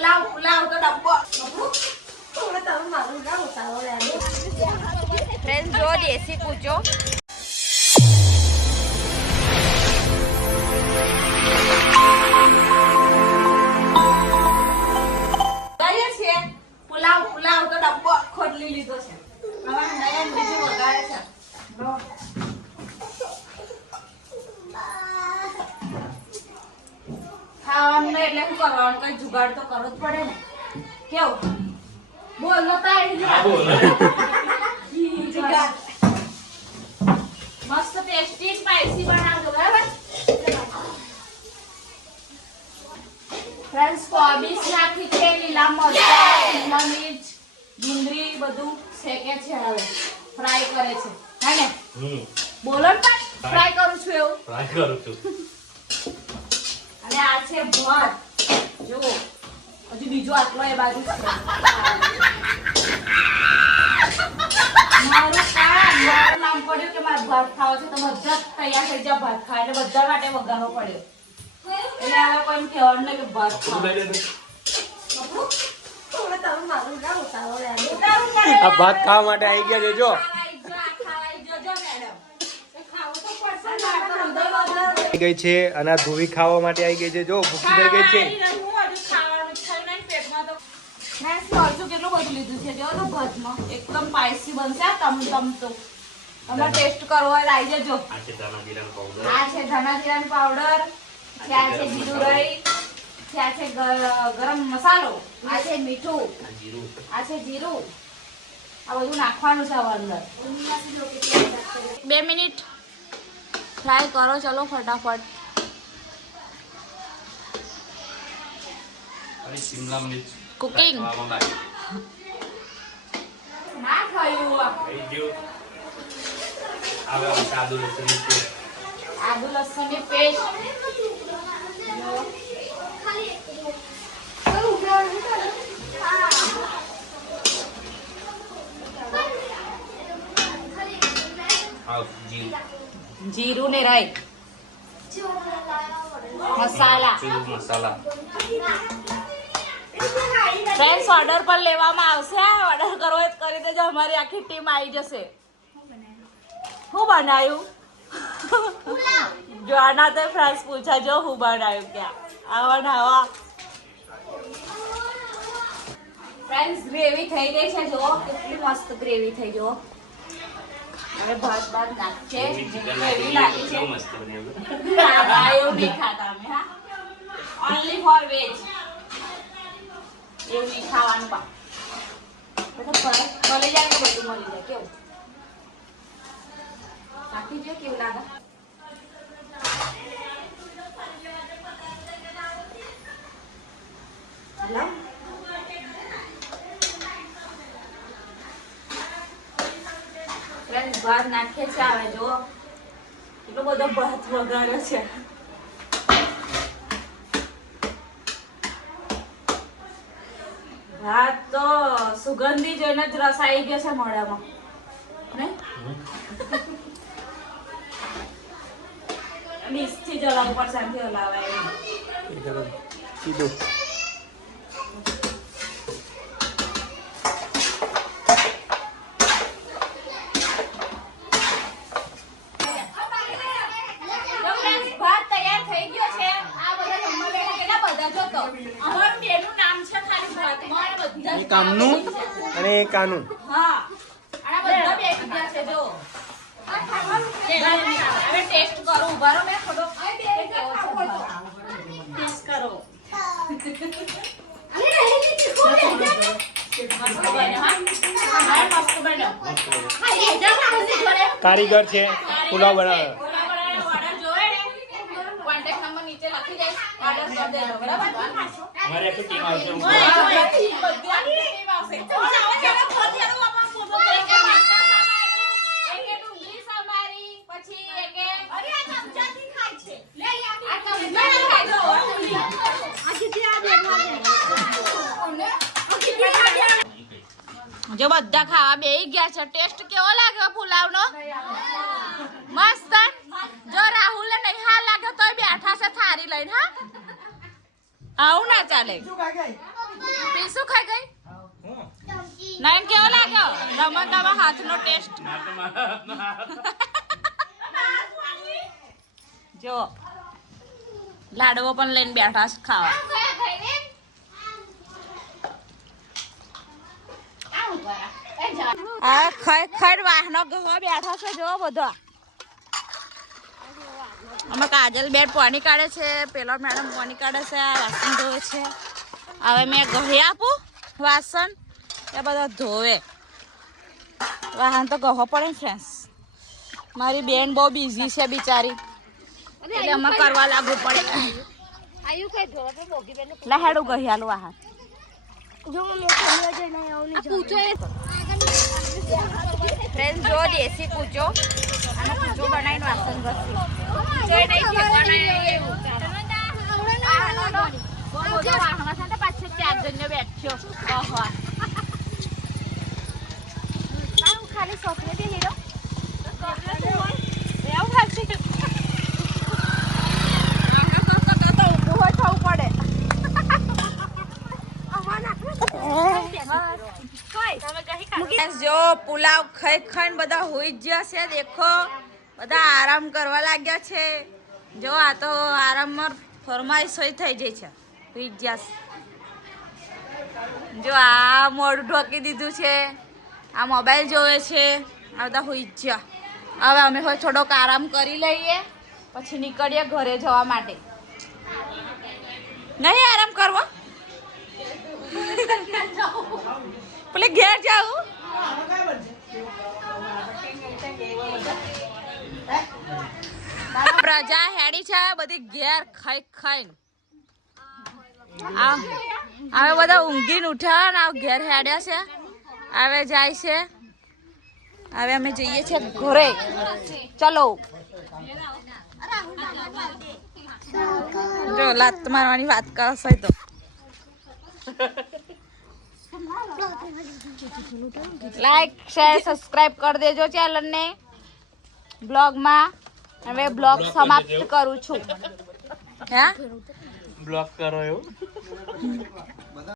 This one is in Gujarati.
પુલાવ તો ડબ્બો થોડો તમે મારું ના ઉતારો લે ફ્રેન્ડ જો દેશી કૂચો પુલાવ તો ડબ્બો ખોદલી લીધો છે હવે નયન બીજું વગાડે છે ખાવાનું એટલે શું કરવાનું કઈ જુગાડ તો કરવો જ પડે ને કેવું બોલો તારી જુગાડ મસ્ત ટેસ્ટી સ્પાઈસી બનાવજો બરાબર ફ્રેન્ડ્સ કોબીજ નાખી છે લીલા મરચાં શિમલા મિર્ચ ડુંગળી બધું શેકે છે હવે ફ્રાય કરે છે હે ને બોલો ને ફ્રાય કરું છું એવું ફ્રાય કરું છું અને આ છે ભાત જો હજી બીજો આટલો એ બાજુ છે મારું નામ પડ્યું કે મારે ભાત ખાવો છે તો બધા તૈયાર થઈ જાય ભાત ખાય એટલે બધા માટે વઘારવો પડ્યો એટલે હવે કોઈ કહેવાનું નહીં કે ભાત ખાવ આ ભાત ખાવા માટે આવી ગયા છે જો ગઈ છે અને ધોવી ખાવા માટે આવી ગઈ છે જો ભૂખી થઈ ગઈ છે કેટલું બધું લીધું છે જો તો ભાતમાં એકદમ સ્પાઈસી બનશે તમ તો અમે ટેસ્ટ કરવો હોય આવી જજો આ છે ધના જીરાનો પાવડર આ છે જીરું રહી આ છે ગરમ મસાલો આ છે મીઠું આ છે જીરું આ બધું નાખવાનું છે અંદર 2 મિનિટ ફ્રાય કરો ચલો ફટાફટ શિમલા મિર્ચ કુકિંગ ના ખાયું આદુ લસણની પેસ્ટ જીરું ને રાઈ મસાલા ફ્રેન્ડ્સ ઓર્ડર પર લેવામાં આવશે ઓર્ડર કરવો હોય તો કરી દેજો અમારી આખી ટીમ આવી જશે શું બનાવ્યું જો આના તો ફ્રેન્ડ્સ પૂછા જો હું બનાવ્યું ક્યાં આવા ને આવા ફ્રેન્ડ્સ ગ્રેવી થઈ ગઈ છે જો કેટલી મસ્ત ગ્રેવી થઈ જો હવે ભાત બાદ નાખશે ગ્રેવી નાખી છે એવું નહીં ખાતા અમે હા ઓનલી ફોર વેજ એવું નહીં ખાવાનું બા મળી જાય કે બધું મળી જાય કેવું નાખી જો કેવું લાગે હેલો ફ્રેન્ડ્સ ભાત નાખે છે હવે જો એટલો બધો ભાત વગાડ્યો છે ભાત તો સુગંધી જોઈને જ રસ આવી ગયો છે મોઢામાં નહીં ડીશથી જલાવું પડશે આનાથી હલાવાય સીધું કામનું અને કાનું હા આના બધા બેસી ગયા છે જો હવે ટેસ્ટ કરો ઉભારો મે થોડો ટેસ્ટ કરો કારીગર છે પુલાવ બનાવે કોન્ટેક્ટ નંબર નીચે લખી દે ઓર્ડર કરી દેજો બરાબર અમારે એક ટીમ આવશે જો બધા ખાવા બેહી ગયા છે ટેસ્ટ કેવો લાગે પુલાવનો મસ્ત જો રાહુલ ને નહીં હાલ લાગે તોય બેઠા છે થારી લઈને હા આવું ના ચાલે પીસું ખાઈ ગઈ નાઈન કેવો લાગ્યો રમત હાથનો ટેસ્ટ જો લાડવો પણ લઈને બેઠા છે ખાવા આ ખાઈ વાહનો ગવા બેઠા છે જો બધો અમે કાજલ બેન પાણી કાઢે છે પેલો મેડમ પાણી કાઢે છે આ વાસણ ધોવે છે હવે મેં ઘરે આપું વાસણ એ બધા ધોવે વાહન તો ગહો પડે ને ફ્રેન્ડ્સ મારી બેન બહુ બિઝી છે બિચારી એટલે અમે કરવા લાગુ પડે લહેડું ગહિયાલું વાહન ફ્રેન્ડ જો દેશી કૂચો અને કૂચો બનાવીને વાસણ ઘસી પાછળ 4 જણને બેઠ્યો ખાલી ચોકલેટ હીરો જો પુલાવ ખાઈ ખાઈને બધા હોઈ જ ગયા છે દેખો બધા આરામ કરવા લાગ્યા છે જો આ તો આરામમાં ફરમાઈશ હોય થઈ જાય છે હોઈ જ ગયા જો આ મોઢું ઢોકી દીધું છે આ મોબાઈલ જોવે છે આ બધા હોઈ જ ગયા હવે અમે હોય થોડોક આરામ કરી લઈએ પછી નીકળીએ ઘરે જવા માટે નહીં આરામ કરવો પેલે ઘેર જાવું પ્રજા હેડી છે બધી ઘેર ખાઈ ખાઈને હવે બધા ઊંઘીને ઉઠ્યા ને ઘેર હેડ્યા છે હવે જાય છે હવે અમે જઈએ છીએ ઘરે ચલો જો લાત મારવાની વાત કરશે તો લાઈક શેર સબસ્ક્રાઇબ કરી દેજો ચેનલ ને બ્લોગમાં હવે બ્લોગ સમાપ્ત કરું છું હે બ્લોક કરો એવું